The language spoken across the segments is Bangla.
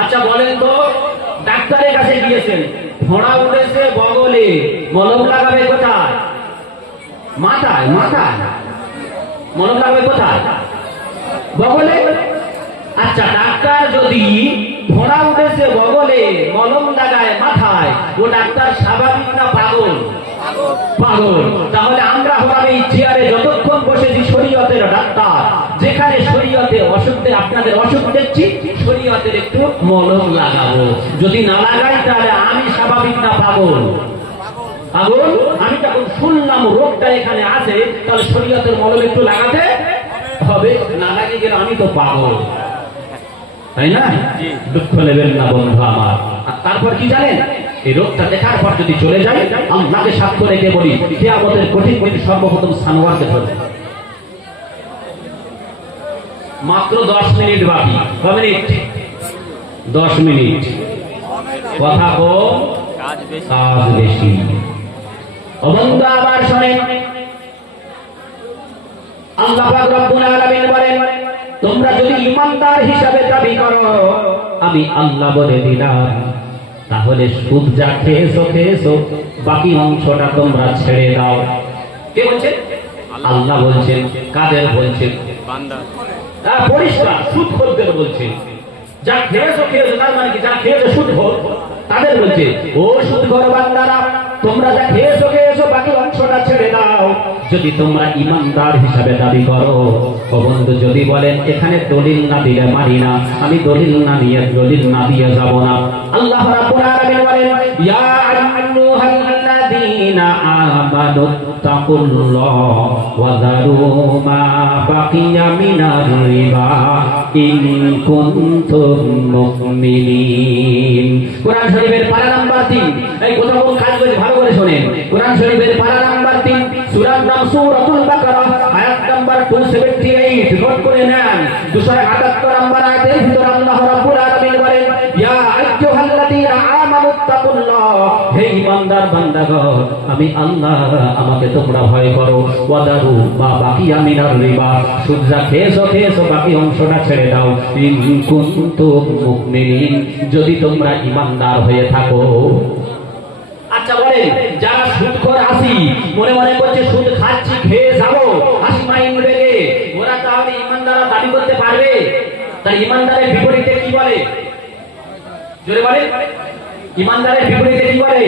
আচ্ছা বলেন তো, ডাক্তারের কাছে গিয়েছেন। ফোড়া উঠেছে বগলে। মলম লাগাবে কোথায়? মাথায় মাথায়। মলম লাগাবে কোথায়? বগলে? আচ্ছা ডাক্তার যদি ফোড়া উঠেছে বগলে, মলম লাগায় মাথায়, ও ডাক্তার স্বাভাবিক না পাগল? পাগল। তাহলে আমরা হলাম এই চেয়ারে যতক্ষণ বসেছি শরীয়তের ডাক্তার। যেখানে শরীয়তে অসুখে আপনাদের অসুখ দেখছি শরীয়তের একটু মলম লাগাবো। যদি না লাগাই তাহলে আমি স্বাভাবিক না পাগল। পাগল? আমি যখন শুনলাম রোগটা এখানে আছে তাহলে শরীয়তের মলম একটু লাগাতে হবে। না লাগিয়ে গেলে আমি তো পাগল। তাই না? দুঃখ নেবেন না বন্ধু আমার। আর তারপর কি জানেন? এই রোগটা দেখার পর যদি চলে যায় আল্লাহকে সাক্ষ্য রেখে বলি কে আমাদের কঠিন কঠিন সর্বপ্রথম সানোয়ারকে ধরবে। মাত্র দশ মিনিট বাকি। ক মিনিট? দশ মিনিট। কথা কাজ বেশি। আবার শোনেন। তোমরা তাহলে সুদ যা বাকি অংশটা তোমরা ছেড়ে দাও। কে বলছেন আল্লাহ বলছেন, কাদের বলছেন? তারা পরিষ্কার বলছে। যা খেয়েছো খেয়েছো, তার মানে কি? যা খেয়েছো তাদের বলছে, ও বান্দারা, তোমরা যা খেয়েছো খেয়েছো, বাকি অংশটা ছেড়ে দাও। যদি তোমরা ইমানদার হিসাবে দাবি করো বন্ধু, যদি বলেন, এখানে দলিল না দিলে মারি না, আমি দলিল না দিয়ে, দলিল না দিয়ে যাব না। আল্লাহ রাব্বুল আলামিন বলেন, ইয়া আইয়ুহাল্লাযীনা আমানু তাকুল্লাহ ওয়া যারু মা বাকিয়া মিনার রিবা ইন কুনতুম মুমিনিন কোরআন শরীফের পারা নাম্বার 3 এই কথা কোন কাজ করে ভালো করে শুনেন। কোরআন শরীফের পারা নাম্বার 3 সূরার নাম সূরাতুল আয়াত নাম্বার 278 নোট করে নেন। 278 নাম্বার আয়াতের ভিতর আল্লাহ রাব্বুল আলামিন বলেন ইয়া আইয়ুহাল্লাযীনা আমানু তাকুল্লাহ হে ঈমানদার বান্দাগণ, আমি আল্লাহ, আমাকে তোমরা ভয় করো। ওয়াদারু, মা বাকি আমিনার রিবা। সুদ যা খেয়েছো খেয়েছো, বাকি অংশটা ছেড়ে দাও। মুমিনিন, যদি তোমরা ইমানদার হয়ে থাকো। আচ্ছা যারা আসি, মনে মনে করছে, সুদ খাচ্ছি, খেয়ে যাব বেগে। ওরা তাহলে ইমানদারা দাবি করতে পারবে? তার ইমানদারের বিপরীতে কি বলে? জোরে বলে ইমানদারের বিপরীতে কি বলে?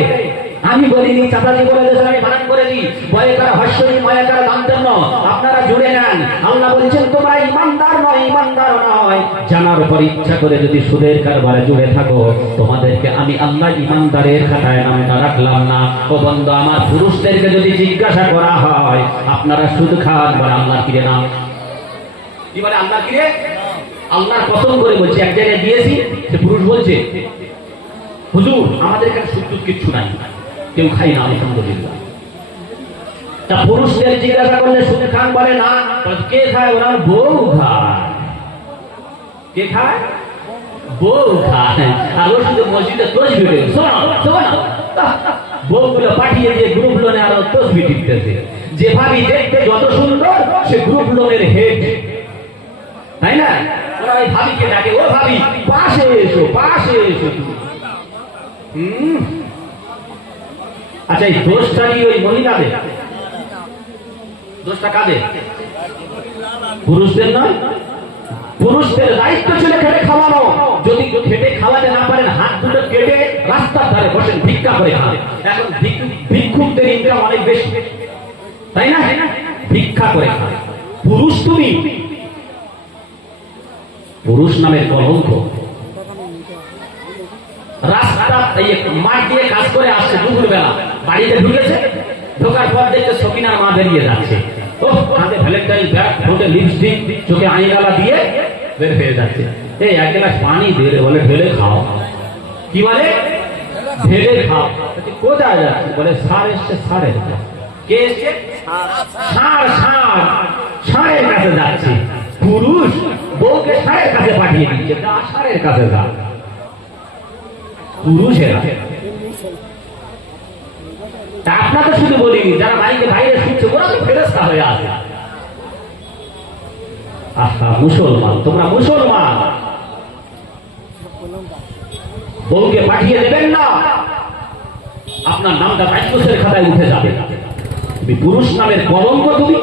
আমি বলিনি চাচাজি বলে দেশের আমি বানান করে দিই। বয়কার হস্যই ময়কার দান্তন্য আপনারা জুড়ে নেন। আল্লাহ বলছেন, তোমরা ইমানদার নয় ইমানদার নয়। জানার পর ইচ্ছা করে যদি সুদের কারবারে জুড়ে থাকো, তোমাদেরকে আমি আল্লাহ ইমানদারের খাতায় নামটা রাখলাম না। ও বন্ধু, আমার পুরুষদেরকে যদি জিজ্ঞাসা করা হয়, আপনারা সুদ খান, বলে আল্লাহ কিরে নাম? কি বলে আল্লাহ কিরে? আল্লাহর কসম করে বলছে এক জায়গায় দিয়েছি সে পুরুষ বলছে। হুজুর, আমাদের এখানে টুদ কিচ্ছু নাই। কেউ খাই না, আলহামদুলিল্লাহ। তা পুরুষদের জিজ্ঞাসা করলে সুদ খান বলে না কে খায়? ওরা বউ খায়। কে খায়? বউ খায়। আর ও শুধু মসজিদে বউগুলো পাঠিয়ে দিয়ে গ্রুপ লোনে আরও তসবি টিপতেছে। যে ভাবি দেখতে যত সুন্দর, সে গ্রুপ লোনের হেড তাই না? ওরা ওই ভাবিকে ডাকে, ও ভাবি, পাশে এসো পাশে এসো তুমি। আচ্ছা এই দোষটা কি ওই মহিলাদের দোষটা কাদের? পুরুষদের নয়? পুরুষদের দায়িত্ব ছিল খেটে খাওয়ানো। যদি খেটে খাওয়াতে না পারেন, হাত দুটো কেটে রাস্তার ধারে বসেন, ভিক্ষা করে খান এখন ভিক্ষুকদের ইনকাম অনেক বেশি। তাই না? ভিক্ষা করে পুরুষ তুমি। পুরুষ নামের কলঙ্ক। রাস্তা মাঠ দিয়ে কাজ করে আসছে দুপুর বেলা বাড়িতে ঢুকেছে, ঢোকার পর দেখছে সকিনার মা বেরিয়ে যাচ্ছে। যাচ্ছে। ঢেলে খাও। কি বলে? খাও। যাচ্ছে? সার কে এসছে? ষাঁড় ষাঁড়ের কাছে যাচ্ছে। পুরুষ বউকে ষাঁড়ের কাছে পাঠিয়ে দিচ্ছে, যা কাছে যা। পুরুষেরা। তা আপনাকে শুধু বলিনি, যারা বাড়িতে বাইরে শুনছে ওরা তো ফেরস্তা হয়ে আছে। আহা, মুসলমান, তোমরা মুসলমান। বউকে পাঠিয়ে দেবেন না। আপনার নামটা রাজকোষের খাতায় উঠে যাবে। তুমি পুরুষ নামের কলঙ্ক তুমি।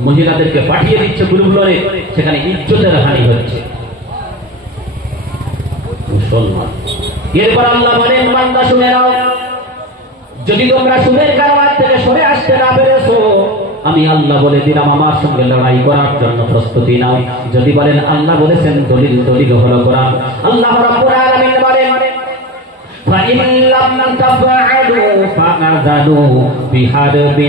মহিলাদেরকে পাঠিয়ে দিচ্ছে গুরুগুলোরে সেখানে ইজ্জতের হানি হচ্ছে। মুসলমান এরপর আল্লাহ বলেন বান্দা শুনে নাও যদি তোমরা সুদের কারবার থেকে সরে আসতে না পেরেছো আমি আল্লাহ বলে দিলাম আমার সঙ্গে লড়াই করার জন্য প্রস্তুতি নাও যদি বলেন আল্লাহ বলেছেন দলিল দলিল হলো কোরআন আল্লাহ রাব্বুল আলামিন বলেন فإن لم تفعلوا فأذنوا بحرب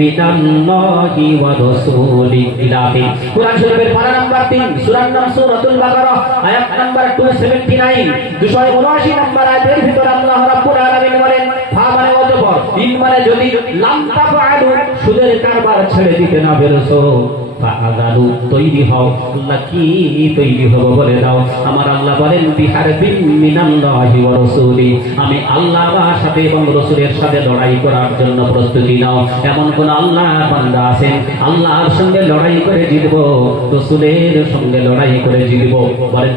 من الله ورسوله إلى آخره কোরআন শরীফের পারা নাম্বার 3 সূরার নাম সূরাতুল বাকারা আয়াত নাম্বার 279 279 নাম্বার আয়াতের ভিতর আল্লাহ রাব্বুল আলামিন বলেন ফা মানে অতঃপর ইন মানে যদি লাম তাফআলু সুদের কারবার ছেড়ে দিতে না পেরেছো লড়াই করার জন্য প্রস্তুতি আল্লাহর সঙ্গে লড়াই করে জিতব, রাসূলের সঙ্গে লড়াই করে জিতব। বলেন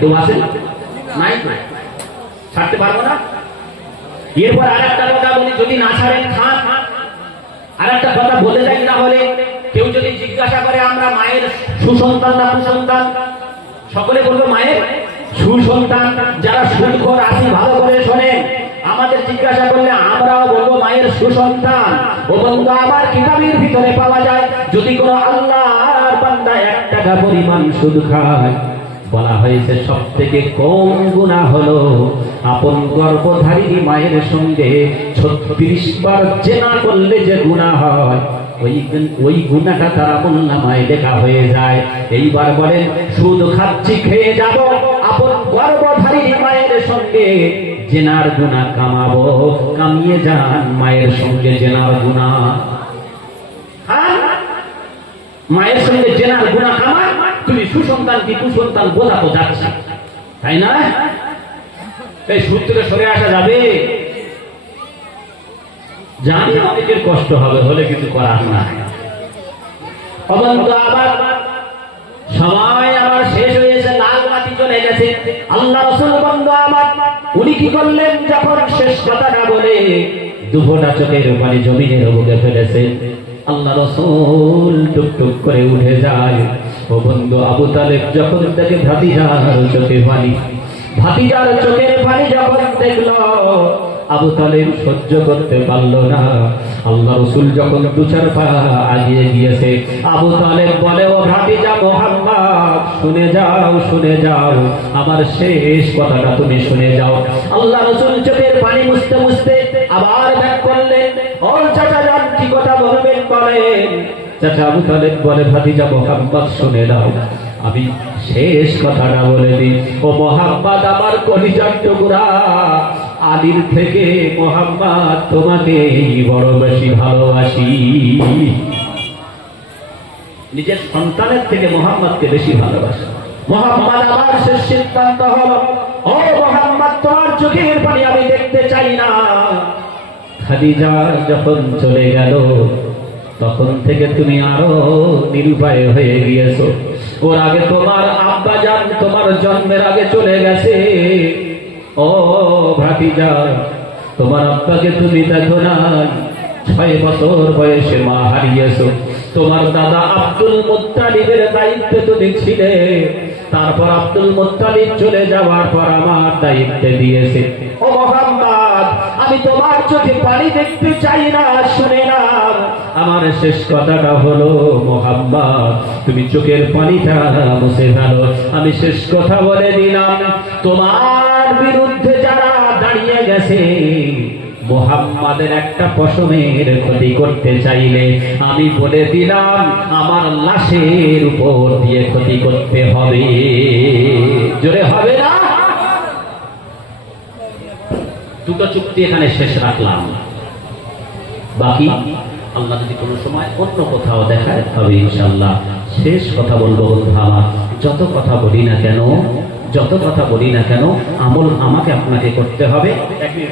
এরপর আরেকটা কথা বলি, যদি না ছাড়েন খান আরেকটা কথা বলে দেয় তাহলে। কেউ যদি জিজ্ঞাসা করে আমরা মায়ের সুসন্তান না কুসন্তান, সকলে বলব মায়ের সুসন্তান। যারা সুদখোর আসি ভালো করে শোনেন আমাদের জিজ্ঞাসা করলে আমরাও বলব মায়ের সুসন্তান। ও বন্ধু, আবার কিতাবের ভিতরে পাওয়া যায়, যদি কোনো আল্লাহর বান্দা এক টাকা পরিমাণ সুদ খায়, বলা হয়েছে সব থেকে কম গুণা হলো আপন গর্ভধারিণী মায়ের সঙ্গে ছত্রিশ বার জেনা করলে যে গুণা হয় ওই লেখা হয়ে যায়। এইবার বলেন, সুদ খাচ্ছি, খেয়ে যাব, আপন গর্ভধারিণী মায়ের সঙ্গে। জেনার গুণা কামাবো, কামিয়ে যান মায়ের সঙ্গে জেনার গুণা। হ্যাঁ? মায়ের সঙ্গে জেনার গুণা কামা তুমি সুসন্তান কি কুসন্তান বোঝা তো যাচ্ছে। তাই না? এই থেকে সরে আসা যাবে। জানি অনেকের কষ্ট হবে, হলে কিছু করার না। আবার সময় আমার শেষ হয়েছে, লাল বাতি চলে গেছে। আল্লাহ রসুল আমার, উনি কি করলেন? যখন শেষ কথাটা বলে দুভোটা চোখের পানি জমিনের বুকে ফেলেছে, আল্লাহ রসুল টুকটুক করে উঠে যায়। ও বন্ধু আবু তালেব যখন তাকে ভাতিজার চোখে পানি, ভাতিজার চোখের পানি যখন দেখল আবু তালেব সহ্য করতে পারল না। আল্লাহ রসুল যখন দু চার পা আগিয়ে গিয়েছে, আবু তালেব বলে, ও ভাতিজা মোহাম্মদ, শুনে যাও শুনে যাও। আমার শেষ কথাটা তুমি শুনে যাও। আল্লাহ রসুল চোখের পানি মুছতে মুছতে আবার ব্যাক করলেন। ও চাচা যান কি কথা বলবেন বলেন? চাচা আবু তালেব বলে ভাতিজা মোহাম্মদ, শুনে দাও আমি শেষ কথাটা বলে দিই। ও মোহাম্মদ, আমার কলিজার টুকরা আদির থেকে মোহাম্মদ, তোমাকে বড় বেশি ভালোবাসি। নিজের সন্তানের থেকে মোহাম্মদকে বেশি ভালোবাসি। মোহাম্মদ আমার শেষ সিদ্ধান্ত হলো, ও মোহাম্মদ, তোমার চোখের পানি আমি দেখতে চাই না। খাদিজা যখন চলে গেল, তখন থেকে তুমি আরও নিরুপায় হয়ে গিয়েছো। ওর আগে তোমার আব্বা যান, তোমার জন্মের আগে চলে গেছে। ও ভাতিজা, তোমার আব্বাকে তুমি দেখো না ছয় বছর বয়সে মা হারিয়েছো। তোমার দাদা আব্দুল মুত্তালিবের দায়িত্বে তুমি ছিলে। তারপর আব্দুল মুত্তালিব চলে যাওয়ার পর আমার দায়িত্বে দিয়েছে। ও মোহাম্মদ, আমি তোমার চোখে পানি দেখতে চাই না, শুনে না। আমার শেষ কথাটা হলো, মোহাম্মদ, তুমি চোখের পানিটা মুছে ফেলো। আমি শেষ কথা বলে দিলাম। তোমার বিরুদ্ধে যারা দাঁড়িয়ে গেছে, মোহাম্মদের একটা পশমের ক্ষতি করতে চাইলে আমি বলে দিলাম, আমার লাশের উপর দিয়ে ক্ষতি করতে হবে। জোরে হবে না? দুটো চুক্তি এখানে শেষ রাখলাম। বাকি আল্লাহ যদি কোনো সময় অন্য কোথাও দেখায়, তবে ইনশাল্লাহ শেষ কথা বলব বন্ধু আমার। যত কথা বলি না কেন যত কথা বলি না কেন আমল আমাকে আপনাকে করতে হবে এক মিনিট।